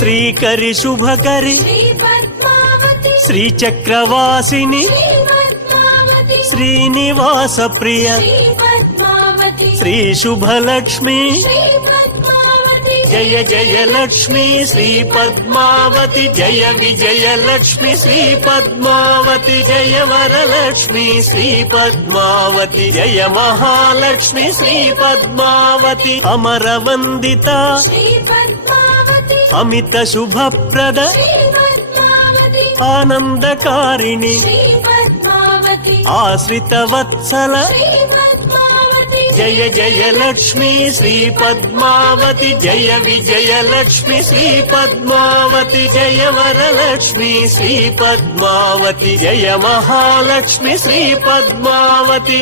Srikari Shubhakari శ్రీచక్రవాసిని Srinivasa Priya Shri Subhalakshmi Jaya Jaya Lakshmi Shri Padmavati Jaya Vijaya Lakshmi Shri Padmavati Jaya Varalakshmi Shri Padmavati Jaya Mahalakshmi Shri Padmavati Amara వందిత Amit Subhaprada ఆనందకారిణి Ashrita Vatsala Jaya Jaya Lakshmi Shri Padmavati Jaya Vijaya Lakshmi Shri Padmavati Jaya Varalakshmi Shri Padmavati Jaya Mahalakshmi Shri Padmavati